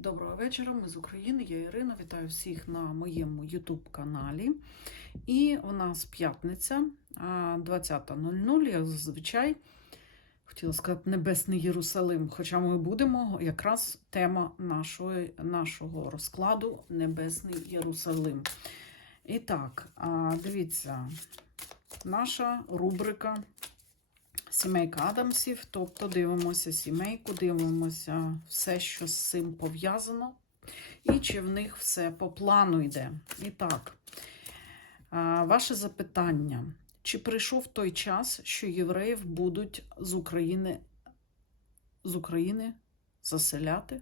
Доброго вечора, ми з України, я Ірина. Вітаю всіх на моєму YouTube каналі. І у нас п'ятниця а, 20.00. Як зазвичай хотіла сказати Небесний Єрусалим. Хоча ми будемо якраз тема нашого, нашого розкладу Небесний Єрусалим. І так, дивіться, наша рубрика Сімейка Адамсів, тобто дивимося сімейку, дивимося все, що з цим пов'язано, і чи в них все по плану йде. І так, ваше запитання: чи прийшов той час, що євреїв будуть з України, з України заселяти?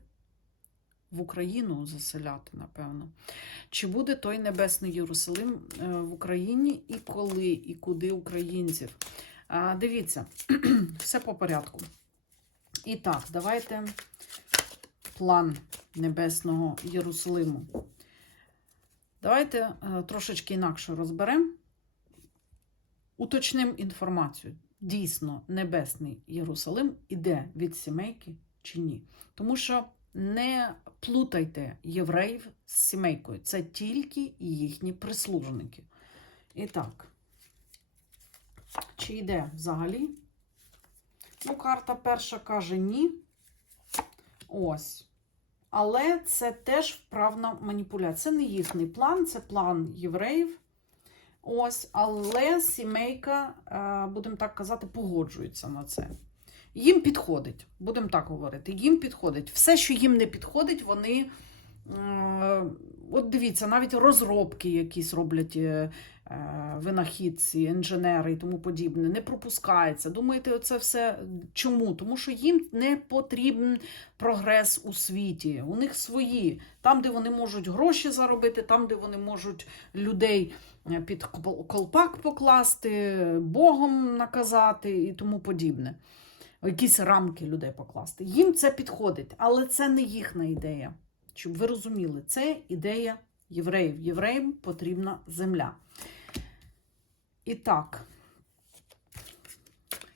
В Україну заселяти, напевно. Чи буде той Небесний Єрусалим е, в Україні і коли, і куди українців? Дивіться, все по порядку. І так, давайте план Небесного Єрусалиму. Давайте е, трошечки інакше розберемо. Уточнимо інформацію. Дійсно, Небесний Єрусалим іде від сімейки чи ні. Тому що не плутайте євреїв з сімейкою. Це тільки їхні прислужники. І так. Чи йде взагалі? Ну, карта перша каже ні. Ось. Але це теж вправна маніпуляція. Це не їхній план, це план євреїв. Ось, але сімейка, е, будемо так казати, погоджується на це. Їм підходить, будемо так говорити. Їм підходить. Все, що їм не підходить, вони. е, От дивіться, навіть розробки якісь роблять е, винахідці, інженери і тому подібне, не пропускається. Думаєте, це все чому? Тому що їм не потрібен прогрес у світі. У них свої. Там, де вони можуть гроші заробити, там, де вони можуть людей е, під колпак покласти, Богом наказати і тому подібне. Якісь рамки людей покласти. Їм це підходить, але це не їхня ідея. Щоб ви розуміли, це ідея євреїв. Євреям потрібна земля. І.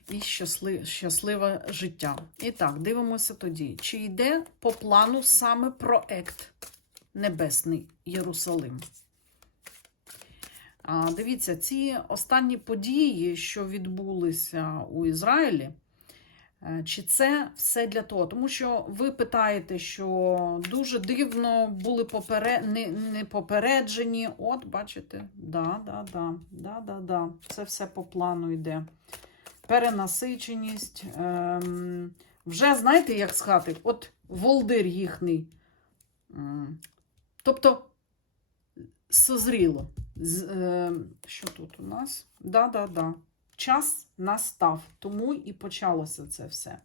І щасли, щасливе життя. І так, дивимося тоді, чи йде по плану саме проект Небесний Єрусалим. А, дивіться, ці останні події, що відбулися у Ізраїлі, Чи це все для того? Тому що ви питаєте, що дуже дивно були попере... не, попереджені. От, бачите, да, да, да, да, да, да. Це все по плану йде. Перенасиченість. Ем... Вже знаєте, як сказати, от волдир їхній. Тобто, созріло. З, е, що тут у нас? Да, да, да час настав, тому і почалося це все.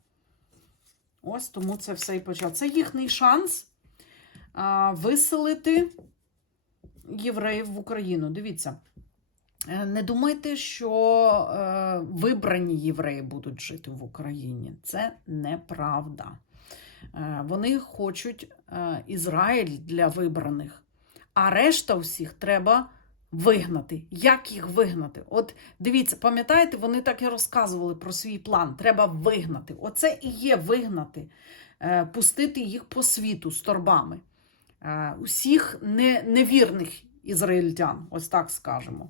Ось тому це все і почалося. Це їхній шанс а, виселити євреїв в Україну. Дивіться, е, не думайте, що е, вибрані євреї будуть жити в Україні. Це неправда. Е, вони хочуть Ізраїль для вибраних, а решта всіх треба вигнати. Як їх вигнати? От дивіться, пам'ятаєте, вони так і розказували про свій план. Треба вигнати. Оце і є вигнати, е, пустити їх по світу з торбами. Е, Усіх не, невірних ізраїльтян, ось так скажемо.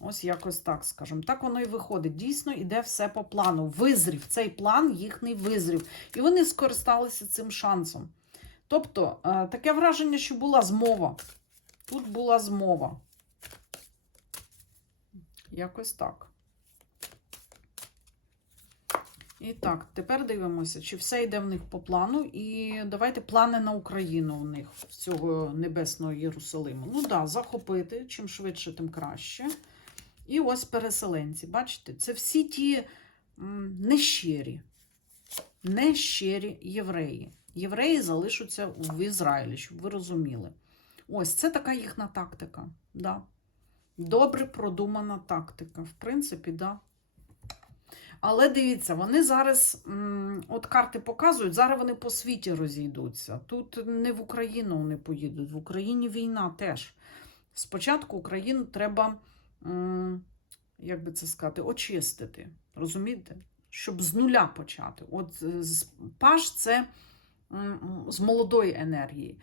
Ось якось так скажемо. Так воно і виходить. Дійсно, іде все по плану. Визрів. Цей план їхній визрів. І вони скористалися цим шансом. Тобто, е, таке враження, що була змова. Тут була змова. Якось так. І так, тепер дивимося, чи все йде в них по плану. І давайте плани на Україну у них з цього небесного Єрусалиму. Ну да, захопити, чим швидше, тим краще. І ось переселенці. Бачите, це всі ті нещирі, нещирі євреї. Євреї залишаться в Ізраїлі, щоб ви розуміли. Ось це така їхня тактика. Да. Добре продумана тактика. В принципі, да. Але дивіться, вони зараз, от карти показують, зараз вони по світі розійдуться. Тут не в Україну вони поїдуть, в Україні війна теж. Спочатку Україну треба, як би це сказати, очистити. Розумієте? Щоб з нуля почати. От з- паш це з молодої енергії.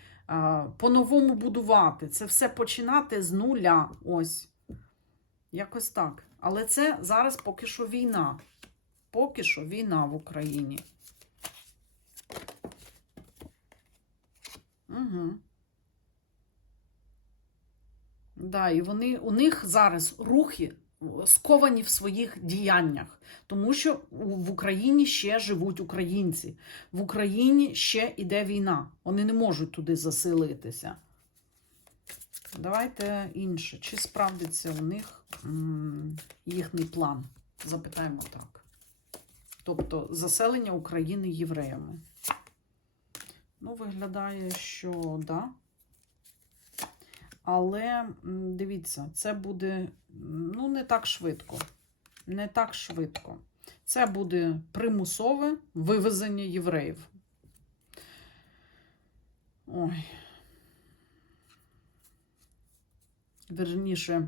По-новому будувати. Це все починати з нуля. Ось. Якось так. Але це зараз поки що війна. Поки що війна в Україні. Угу. Да, і вони, у них зараз рухи сковані в своїх діяннях, тому що в Україні ще живуть українці. В Україні ще іде війна. Вони не можуть туди заселитися. Давайте інше. Чи справдиться у них їхній план? Запитаємо так. Тобто заселення України євреями. Ну, виглядає, що да. Але дивіться, це буде ну, не так швидко. Не так швидко. Це буде примусове вивезення євреїв. Ой. Верніше,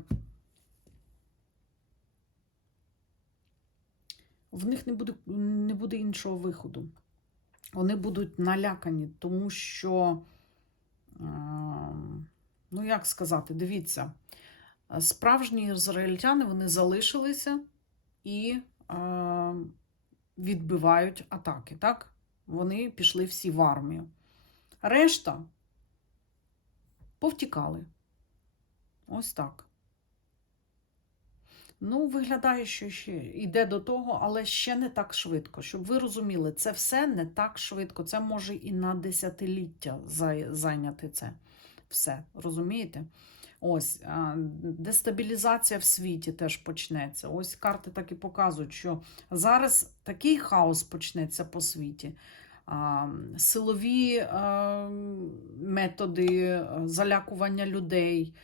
в них не буде, не буде іншого виходу. Вони будуть налякані, тому що, ну як сказати, дивіться, справжні ізраїльтяни вони залишилися і е, відбивають атаки. Так? Вони пішли всі в армію. Решта повтікали. Ось так. Ну, виглядає, що ще йде до того, але ще не так швидко. Щоб ви розуміли, це все не так швидко. Це може і на десятиліття зайняти це все. Розумієте? Ось дестабілізація в світі теж почнеться. Ось карти так і показують, що зараз такий хаос почнеться по світі. Силові методи залякування людей.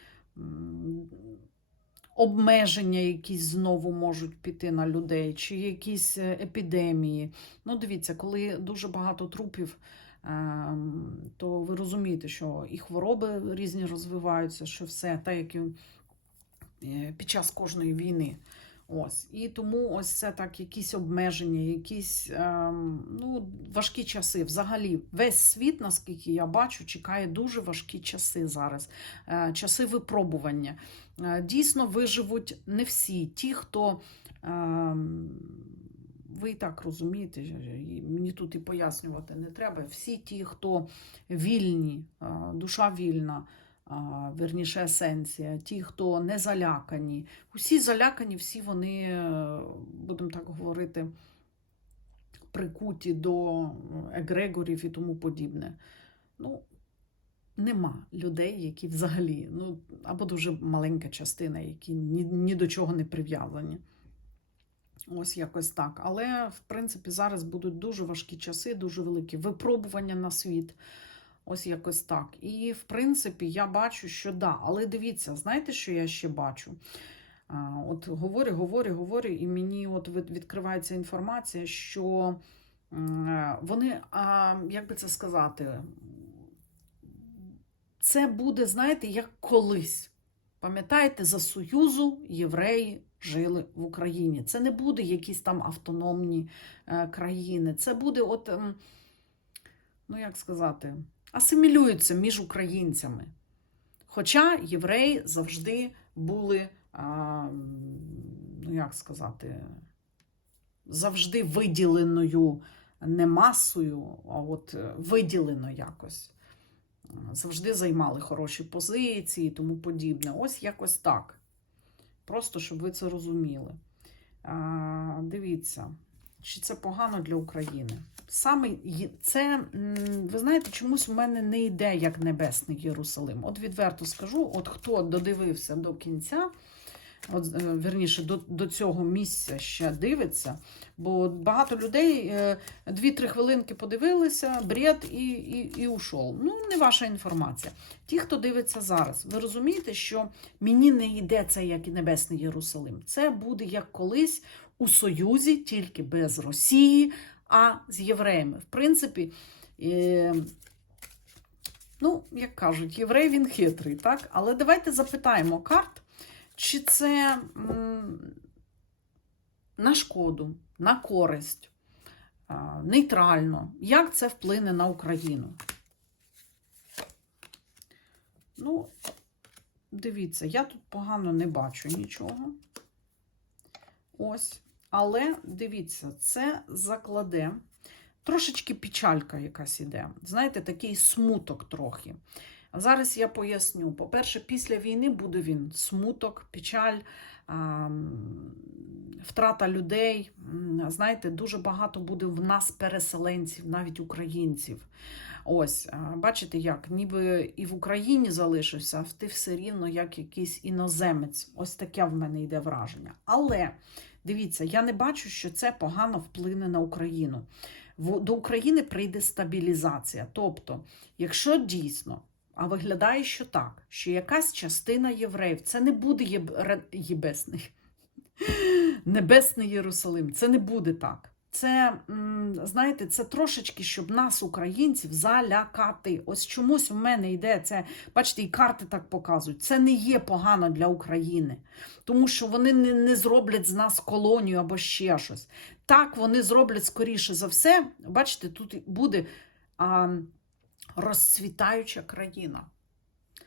обмеження якісь знову можуть піти на людей, чи якісь е, епідемії. Ну, дивіться, коли дуже багато трупів, то ви розумієте, що і хвороби різні розвиваються, що все, так як і е, під час кожної війни. Ось. І тому ось це так, якісь обмеження, якісь ем, ну, важкі часи. Взагалі, весь світ, наскільки я бачу, чекає дуже важкі часи зараз, е, часи випробування. Е, Дійсно, виживуть не всі. Ті, хто. Ви і так розумієте, мені тут і пояснювати не треба. Всі ті, хто вільні, душа вільна, верніше есенція, ті, хто не залякані. Усі залякані, всі вони, е, будемо так говорити, прикуті до егрегорів і тому подібне. Ну, нема людей, які взагалі, ну, або дуже маленька частина, які ні, ні до чого не прив'язані. Ось якось так. Але, в принципі, зараз будуть дуже важкі часи, дуже великі випробування на світ. Ось якось так. І, в принципі, я бачу, що да. Але дивіться, знаєте, що я ще бачу? От говорю, говорю, говорю, і мені от відкривається інформація, що е, вони, як би це сказати, це буде, знаєте, як колись. Пам'ятаєте, за Союзу євреї жили в Україні. Це не буде якісь там автономні е, країни. Це буде, от, ем, ну як сказати, асимілюються між українцями. Хоча євреї завжди були, ну як сказати, завжди виділеною не масою, а от е, виділено якось. Завжди займали хороші позиції і тому подібне. Ось якось так. Просто щоб ви це розуміли. А, дивіться, чи це погано для України? Саме це, ви знаєте, чомусь в мене не йде як Небесний Єрусалим. От відверто скажу, от хто додивився до кінця, от, е, верніше, до, до цього місця ще дивиться, бо багато людей е, дві-три хвилинки подивилися, бред і, і, і ушов. Ну, не ваша інформація. Ті, хто дивиться зараз, ви розумієте, що мені не йде це як і Небесний Єрусалим. Це буде як колись у Союзі, тільки без Росії, а з євреями. В принципі, е, ну, як кажуть, єврей він хитрий, так? Але давайте запитаємо карт, чи це на шкоду, на користь нейтрально. Як це вплине на Україну? Ну, дивіться, я тут погано не бачу нічого. Ось. Але дивіться, це закладе. Трошечки печалька якась іде. Знаєте, такий смуток трохи. Зараз я поясню. По-перше, після війни буде він смуток, печаль, втрата людей. Знаєте, дуже багато буде в нас переселенців, навіть українців. Ось, бачите, як ніби і в Україні залишився, а ти все рівно як якийсь іноземець. Ось таке в мене йде враження. Але дивіться, я не бачу, що це погано вплине на Україну. До України прийде стабілізація. Тобто, якщо дійсно, а виглядає, що так, що якась частина євреїв, це не буде єб... єбесний, небесний Єрусалим, це не буде так. Це, знаєте, це трошечки, щоб нас, українців, залякати. Ось чомусь в мене йде це, бачите, і карти так показують. Це не є погано для України, тому що вони не, не зроблять з нас колонію або ще щось. Так, вони зроблять скоріше за все. Бачите, тут буде а, розцвітаюча країна.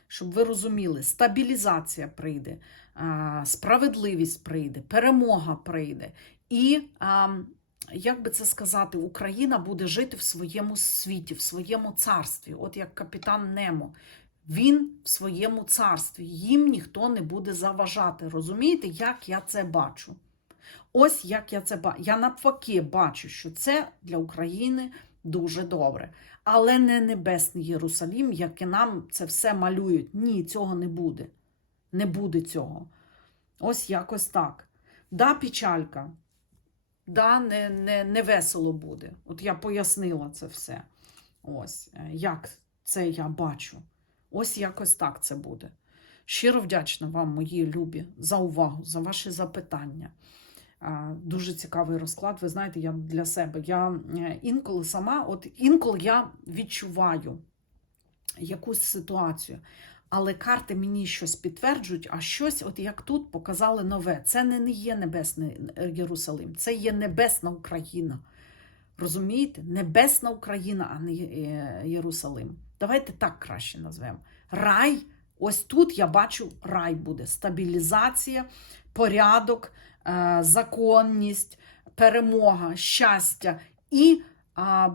Щоб ви розуміли, стабілізація прийде, справедливість прийде, перемога прийде. І, як би це сказати, Україна буде жити в своєму світі, в своєму царстві, от як капітан Немо. Він в своєму царстві, їм ніхто не буде заважати. Розумієте, як я це бачу? Ось як я це бачу. Я навпаки бачу, що це для України дуже добре. Але не небесний Єрусалім, як і нам це все малюють. Ні, цього не буде. Не буде цього. Ось якось так. Да, печалька. Да, не, не, не весело буде. От я пояснила це все. Ось, е, як це я бачу. Ось якось так це буде. Щиро вдячна вам, мої любі, за увагу, за ваші запитання. Дуже цікавий розклад. Ви знаєте, я для себе. Я е, інколи сама, от інколи я відчуваю якусь ситуацію, але карти мені щось підтверджують, а щось, от як тут, показали нове. Це не, є небесний Єрусалим, це є небесна Україна. Розумієте? Небесна Україна, а не е, Єрусалим. Давайте так краще назвемо. Рай. Ось тут я бачу, рай буде. Стабілізація, порядок, е, законність, перемога, щастя. І,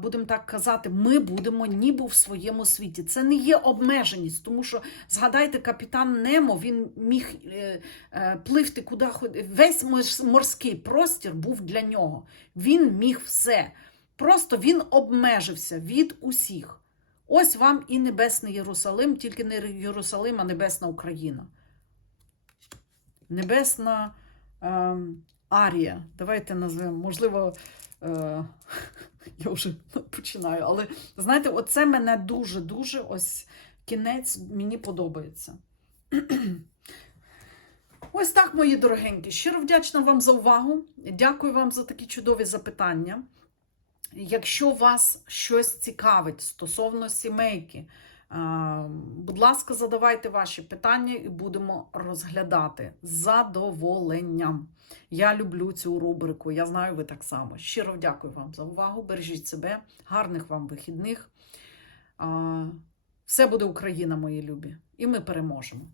будемо так казати, ми будемо ніби в своєму світі. Це не є обмеженість, тому що згадайте, капітан Немо він міг е, е, пливти куди Весь морський простір був для нього. Він міг все. Просто він обмежився від усіх. Ось вам і Небесний Єрусалим, тільки не Єрусалим, а Небесна Україна. Небесна Арія. Давайте назвемо. Можливо, е, я вже починаю. Але знаєте, оце мене дуже-дуже ось кінець мені подобається. Ось так, мої дорогенькі. Щиро вдячна вам за увагу. Дякую вам за такі чудові запитання. Якщо вас щось цікавить стосовно сімейки, будь ласка, задавайте ваші питання і будемо розглядати з задоволенням. Я люблю цю рубрику, я знаю, ви так само. Щиро дякую вам за увагу. Бережіть себе, гарних вам вихідних. Все буде Україна, мої любі, і ми переможемо.